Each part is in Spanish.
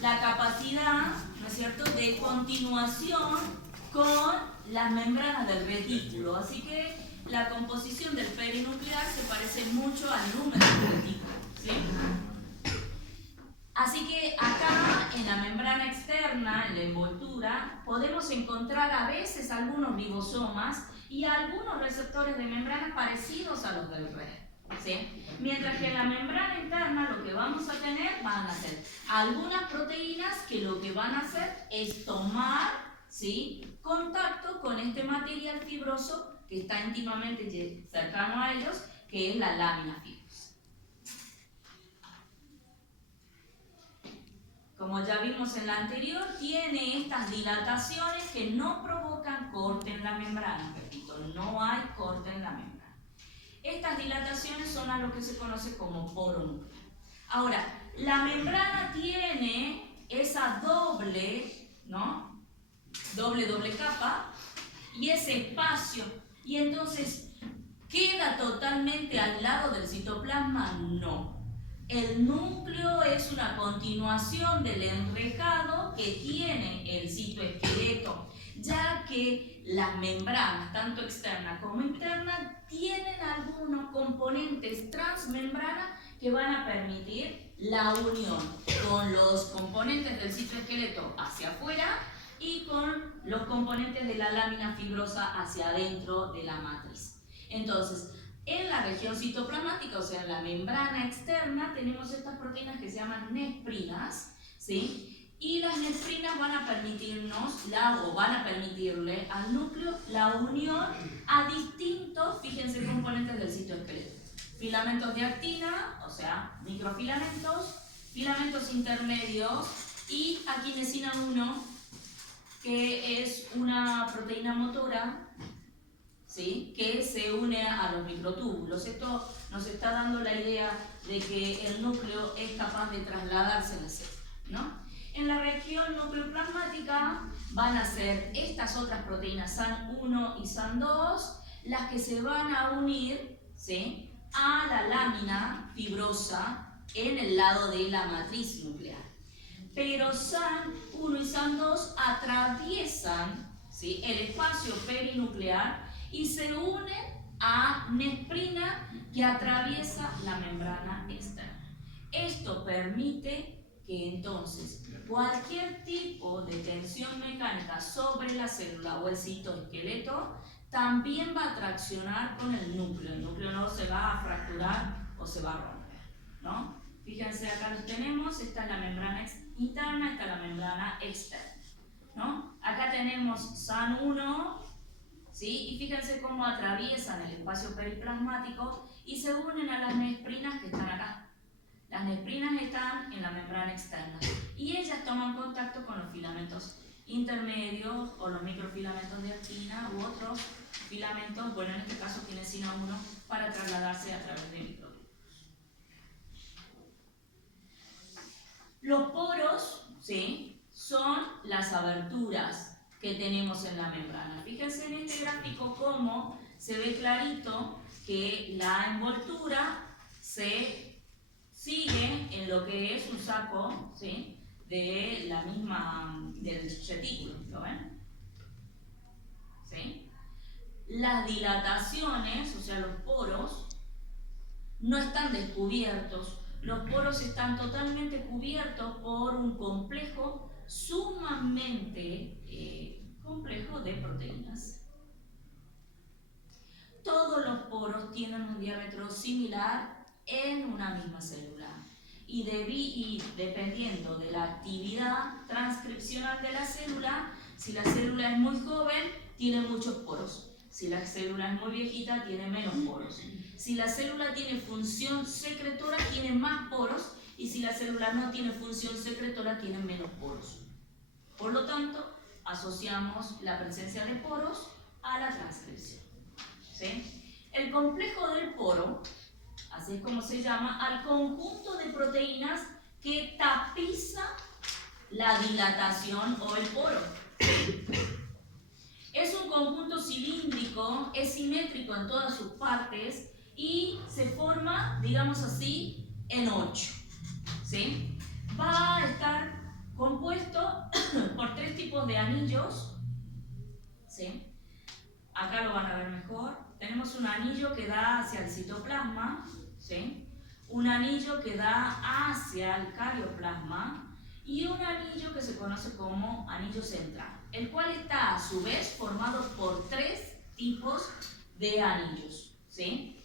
la capacidad, ¿no es cierto?, de continuación con las membranas del retículo. Así que la composición del perinuclear se parece mucho al número del retículo, ¿sí? Así que acá en la membrana externa, en la envoltura, podemos encontrar a veces algunos ribosomas y algunos receptores de membrana parecidos a los del red, ¿sí? Mientras que en la membrana interna lo que vamos a tener van a ser algunas proteínas que lo que van a hacer es tomar, ¿sí?, contacto con este material fibroso que está íntimamente cercano a ellos, que es la lámina fibrosa. Como ya vimos en la anterior, tiene estas dilataciones que no provocan corte en la membrana. Repito, no hay corte en la membrana. Estas dilataciones son a lo que se conoce como poro nuclear. Ahora, la membrana tiene esa doble, ¿no?, doble capa y ese espacio. Y entonces, ¿queda totalmente al lado del citoplasma? No. El núcleo es una continuación del enrejado que tiene el citoesqueleto, ya que las membranas, tanto externas como internas, tienen algunos componentes transmembrana que van a permitir la unión con los componentes del citoesqueleto hacia afuera y con los componentes de la lámina fibrosa hacia adentro de la matriz. Entonces, en la región citoplasmática, o sea, en la membrana externa, tenemos estas proteínas que se llaman nesprinas, ¿sí? Y las nesprinas van a permitirnos, o van a permitirle al núcleo la unión a distintos, fíjense, componentes del citoesqueleto. Filamentos de actina, o sea, microfilamentos, filamentos intermedios y aquinesina 1, que es una proteína motora, ¿sí?, que se une a los microtúbulos. Esto nos está dando la idea de que el núcleo es capaz de trasladarse en la célula, ¿no? En la región nucleoplasmática van a ser estas otras proteínas SAN1 y SAN2 las que se van a unir, ¿sí?, a la lámina fibrosa en el lado de la matriz nuclear. Pero SAN1 y SAN2 atraviesan, ¿sí?, el espacio perinuclear y se unen a nesprina que atraviesa la membrana externa. Esto permite que entonces cualquier tipo de tensión mecánica sobre la célula o el citoesqueleto también va a traccionar con el núcleo. El núcleo no se va a fracturar o se va a romper, ¿no? Fíjense, acá los tenemos, esta es la membrana interna, esta es la membrana externa, ¿no? Acá tenemos SAN1, ¿sí? Y fíjense cómo atraviesan el espacio periplasmático y se unen a las nesprinas que están acá. Las nesprinas están en la membrana externa y ellas toman contacto con los filamentos intermedios o los microfilamentos de actina u otros filamentos, bueno, en este caso kinesina 1, para trasladarse a través de microtúbulos. Los poros, ¿sí?, son las aberturas que tenemos en la membrana. Fíjense en este gráfico cómo se ve clarito que la envoltura se sigue en lo que es un saco, ¿sí?, de la misma, del retículo, ¿lo ven? ¿Sí? Las dilataciones, o sea, los poros, no están descubiertos. Los poros están totalmente cubiertos por un complejo sumamente complejo de proteínas. Todos los poros tienen un diámetro similar en una misma célula y dependiendo de la actividad transcripcional de la célula, si la célula es muy joven, tiene muchos poros. Si la célula es muy viejita, tiene menos poros. Si la célula tiene función secretora, tiene más poros, y si la célula no tiene función secretora, tiene menos poros. Por lo tanto, asociamos la presencia de poros a la transcripción, ¿sí? El complejo del poro, así es como se llama, al conjunto de proteínas que tapiza la dilatación o el poro. Es un conjunto cilíndrico, es simétrico en todas sus partes y se forma, digamos así, en 8, ¿sí? Va a estar tipos de anillos, ¿sí? Acá lo van a ver mejor. Tenemos un anillo que da hacia el citoplasma, ¿sí? Un anillo que da hacia el carioplasma y un anillo que se conoce como anillo central, el cual está a su vez formado por 3 tipos de anillos, ¿sí?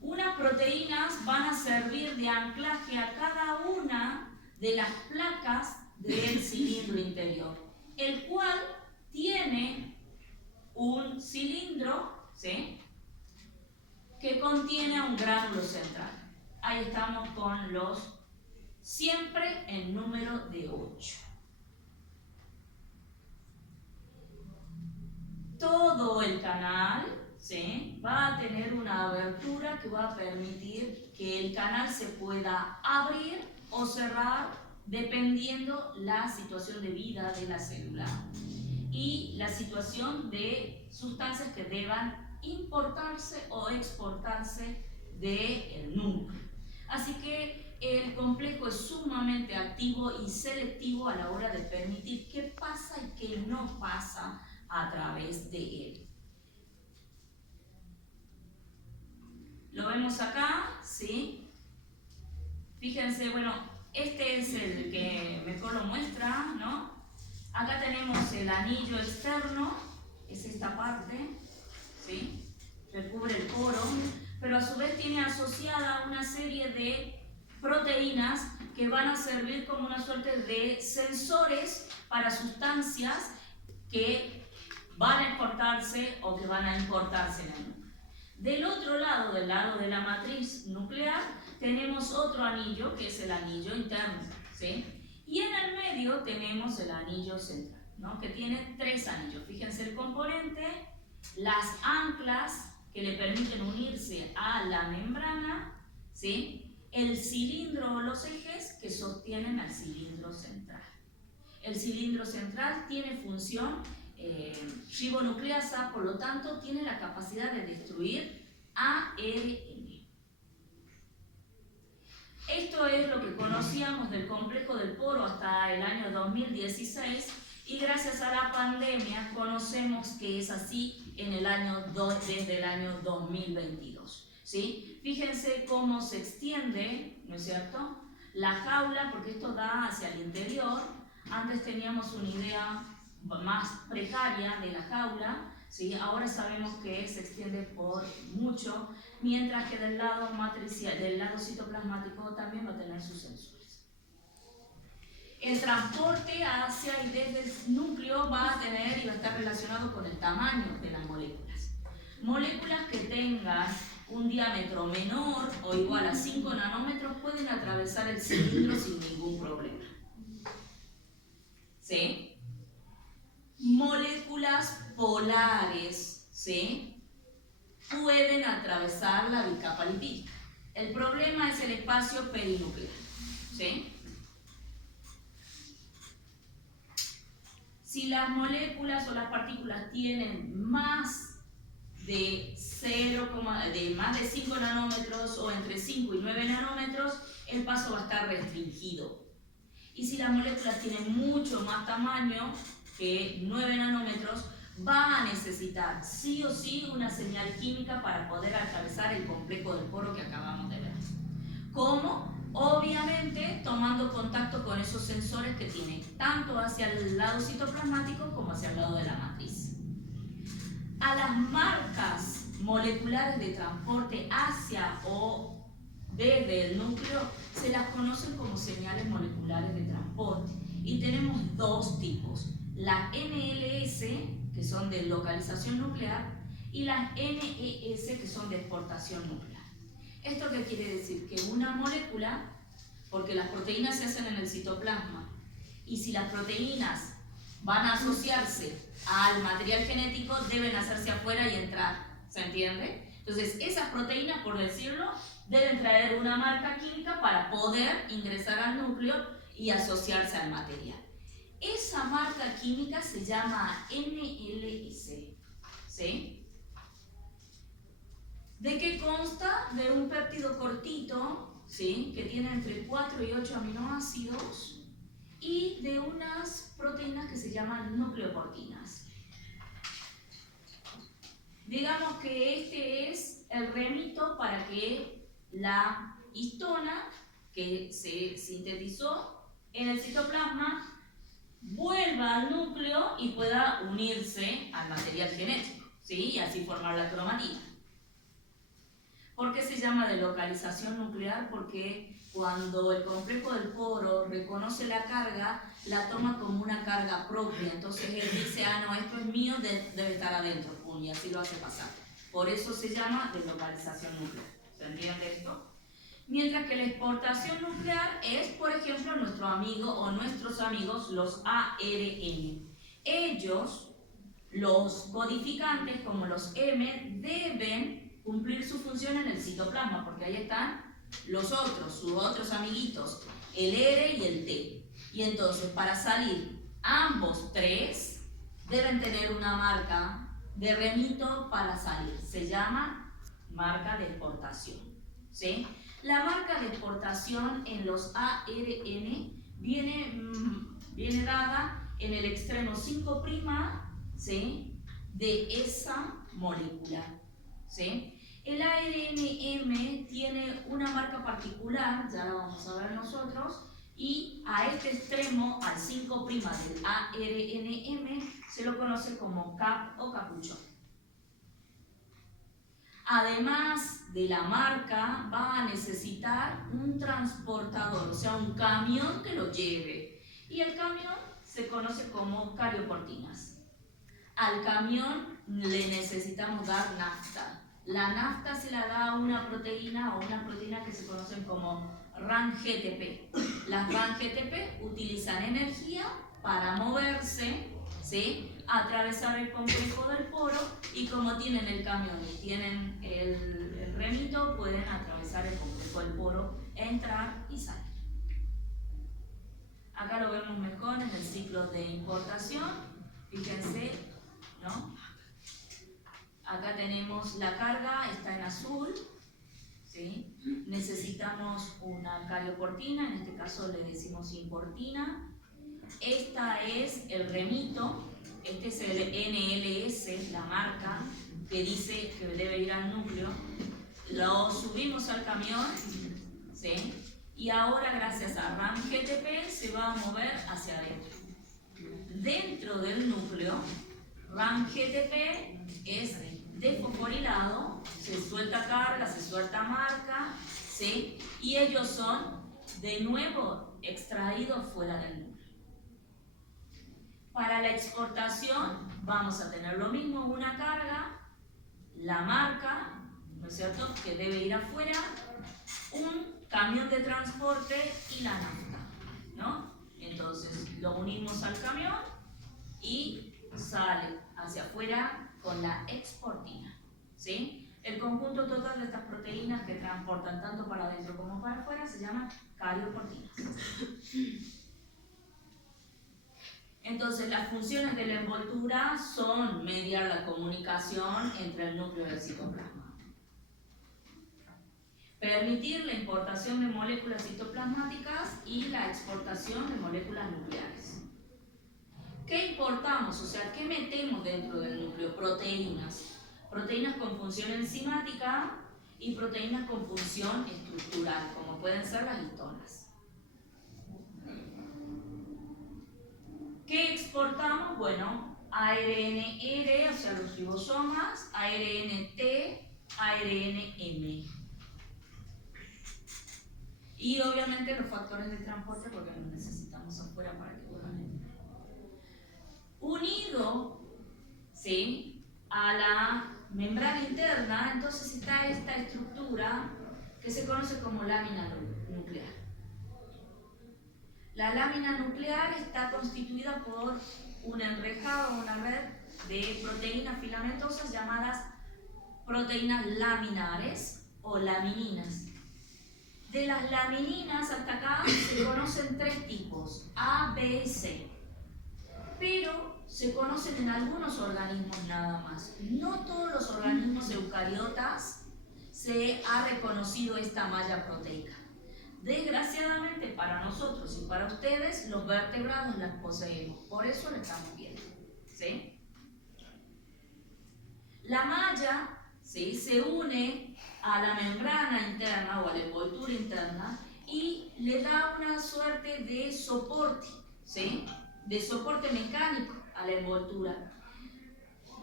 Unas proteínas van a servir de anclaje a cada una de las placas del cilindro interior, el cual tiene un cilindro, ¿sí?, que contiene un gránulo central. Ahí estamos con los, siempre en número de 8. Todo el canal, ¿sí?, va a tener una abertura que va a permitir que el canal se pueda abrir o cerrar dependiendo la situación de vida de la célula y la situación de sustancias que deban importarse o exportarse del núcleo. Así que el complejo es sumamente activo y selectivo a la hora de permitir qué pasa y qué no pasa a través de él. Lo vemos acá, ¿sí? Fíjense, bueno, este es el que mejor lo muestra, ¿no? Acá tenemos el anillo externo, es esta parte, ¿sí?, recubre el poro, pero a su vez tiene asociada una serie de proteínas que van a servir como una suerte de sensores para sustancias que van a exportarse o que van a importarse en el núcleo. Del otro lado, del lado de la matriz nuclear, tenemos otro anillo que es el anillo interno, ¿sí? Y en el medio tenemos el anillo central, ¿no?, que tiene 3 anillos. Fíjense el componente, las anclas que le permiten unirse a la membrana, ¿sí?, el cilindro o los ejes que sostienen al cilindro central. El cilindro central tiene función ribonucleasa, por lo tanto tiene la capacidad de destruir ARN. Esto es lo que conocíamos del complejo del poro hasta el año 2016 y gracias a la pandemia conocemos que es así desde el año 2022. ¿Sí? Fíjense cómo se extiende, ¿no es cierto?, la jaula, porque esto da hacia el interior. Antes teníamos una idea más precaria de la jaula, ¿sí? Ahora sabemos que se extiende por mucho, mientras que del lado matricial, del lado citoplasmático también va a tener sus sensores. El transporte hacia y desde el núcleo va a tener y va a estar relacionado con el tamaño de las moléculas. Moléculas que tengan un diámetro menor o igual a 5 nanómetros pueden atravesar el cilindro sin ningún problema. ¿Sí? Moléculas polares, ¿sí?, pueden atravesar la bicapa lipídica. El problema es el espacio perinuclear, ¿sí? Si las moléculas o las partículas tienen más de 5 nanómetros o entre 5 y 9 nanómetros, el paso va a estar restringido. Y si las moléculas tienen mucho más tamaño que 9 nanómetros, va a necesitar sí o sí una señal química para poder atravesar el complejo del poro que acabamos de ver. ¿Cómo? Obviamente tomando contacto con esos sensores que tiene tanto hacia el lado citoplasmático como hacia el lado de la matriz. A las marcas moleculares de transporte hacia o desde el núcleo se las conocen como señales moleculares de transporte y tenemos 2 tipos, las NLS, que son de localización nuclear, y las NES, que son de exportación nuclear. ¿Esto qué quiere decir? Que una molécula, porque las proteínas se hacen en el citoplasma, y si las proteínas van a asociarse al material genético, deben hacerse afuera y entrar, ¿se entiende? Entonces, esas proteínas, por decirlo, deben traer una marca química para poder ingresar al núcleo y asociarse al material. Esa marca química se llama NLS, ¿sí? ¿De qué consta? De un péptido cortito, ¿sí?, que tiene entre 4 y 8 aminoácidos y de unas proteínas que se llaman nucleoportinas. Digamos que este es el remito para que la histona que se sintetizó en el citoplasma vuelva al núcleo y pueda unirse al material genético, ¿sí? Y así formar la cromatina. ¿Por qué se llama de localización nuclear? Porque cuando el complejo del poro reconoce la carga, la toma como una carga propia. Entonces él dice, ah, no, esto es mío, debe estar adentro, pum, y así lo hace pasar. Por eso se llama de localización nuclear. ¿Se entiende esto? Mientras que la exportación nuclear es, por ejemplo, nuestro amigo o nuestros amigos, los ARN. Ellos, los codificantes, como los M, deben cumplir su función en el citoplasma, porque ahí están los otros, sus otros amiguitos, el R y el T. Y entonces, para salir ambos tres, deben tener una marca de remito para salir. Se llama marca de exportación, ¿sí? La marca de exportación en los ARN viene dada en el extremo 5', ¿sí?, de esa molécula, ¿sí? El ARNM tiene una marca particular, ya la vamos a ver nosotros, y a este extremo, al 5' del ARNM, se lo conoce como cap o capuchón. Además de la marca, va a necesitar un transportador, o sea, un camión que lo lleve. Y el camión se conoce como carioportinas. Al camión le necesitamos dar nafta. La nafta se la da a una proteína o unas proteínas que se conocen como RAN-GTP. Las RAN-GTP utilizan energía para moverse, ¿sí?, atravesar el complejo del poro, y como tienen el camión y tienen el remito, pueden atravesar el complejo del poro, entrar y salir. Acá lo vemos mejor en el ciclo de importación. Fíjense, ¿no? Acá tenemos la carga, está en azul, ¿sí? Necesitamos una carioportina, en este caso le decimos importina. Esta es el remito. Este es el NLS, la marca, que dice que debe ir al núcleo. Lo subimos al camión, ¿sí?, y ahora gracias a RAN-GTP se va a mover hacia adentro. Dentro del núcleo, RAN-GTP es desfosforilado, se suelta carga, se suelta marca, ¿sí?, y ellos son de nuevo extraídos fuera del núcleo. Para la exportación vamos a tener lo mismo, una carga, la marca, ¿no es cierto?, que debe ir afuera, un camión de transporte y la nafta, ¿no? Entonces lo unimos al camión y sale hacia afuera con la exportina, ¿sí? El conjunto total de estas proteínas que transportan tanto para adentro como para afuera se llama carioportinas. Entonces, las funciones de la envoltura son mediar la comunicación entre el núcleo y el citoplasma, permitir la importación de moléculas citoplasmáticas y la exportación de moléculas nucleares. ¿Qué importamos? O sea, ¿qué metemos dentro del núcleo? Proteínas. Proteínas con función enzimática y proteínas con función estructural, como pueden ser las histonas. ¿Qué exportamos? Bueno, ARN-R, o sea, los ribosomas, ARN-T, ARN-M. Y obviamente los factores de transporte, porque los necesitamos afuera para que puedan entrar. Unido, ¿sí?, a la membrana interna, entonces está esta estructura que se conoce como lámina nuclear. La lámina nuclear está constituida por un enrejado, una red de proteínas filamentosas llamadas proteínas laminares o lamininas. De las lamininas hasta acá se conocen tres tipos, A, B y C, pero se conocen en algunos organismos nada más. No todos los organismos eucariotas se ha reconocido esta malla proteica. Desgraciadamente para nosotros y para ustedes, los vertebrados las poseemos, por eso la estamos viendo, ¿sí? La malla, ¿sí?, se une a la membrana interna o a la envoltura interna y le da una suerte de soporte, ¿sí?, de soporte mecánico a la envoltura.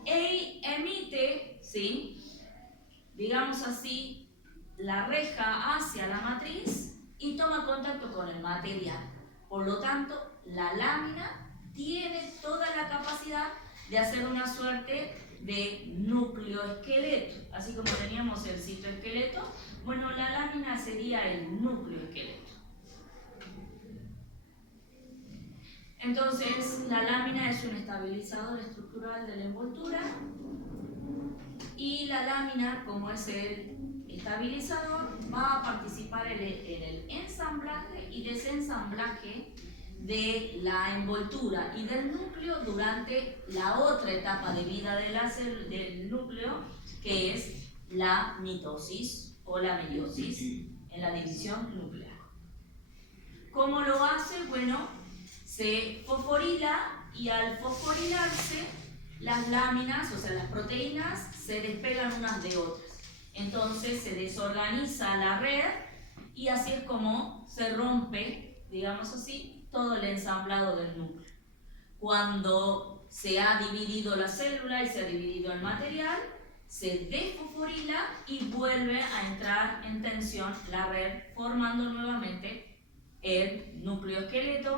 E emite, ¿sí?, digamos así, la reja hacia la matriz y toma contacto con el material. Por lo tanto, la lámina tiene toda la capacidad de hacer una suerte de núcleo esqueleto. Así como teníamos el citoesqueleto, bueno, la lámina sería el núcleo esqueleto. Entonces, la lámina es un estabilizador estructural de la envoltura y la lámina, como es el estabilizador, va a participar en el ensamblaje y desensamblaje de la envoltura y del núcleo durante la otra etapa de vida del núcleo, que es la mitosis o la meiosis, en la división nuclear. ¿Cómo lo hace? Bueno, se fosforila y al fosforilarse las láminas, o sea, las proteínas, se despegan unas de otras. Entonces se desorganiza la red y así es como se rompe, digamos así, todo el ensamblado del núcleo. Cuando se ha dividido la célula y se ha dividido el material, se desfosforila y vuelve a entrar en tensión la red, formando nuevamente el núcleo esqueleto.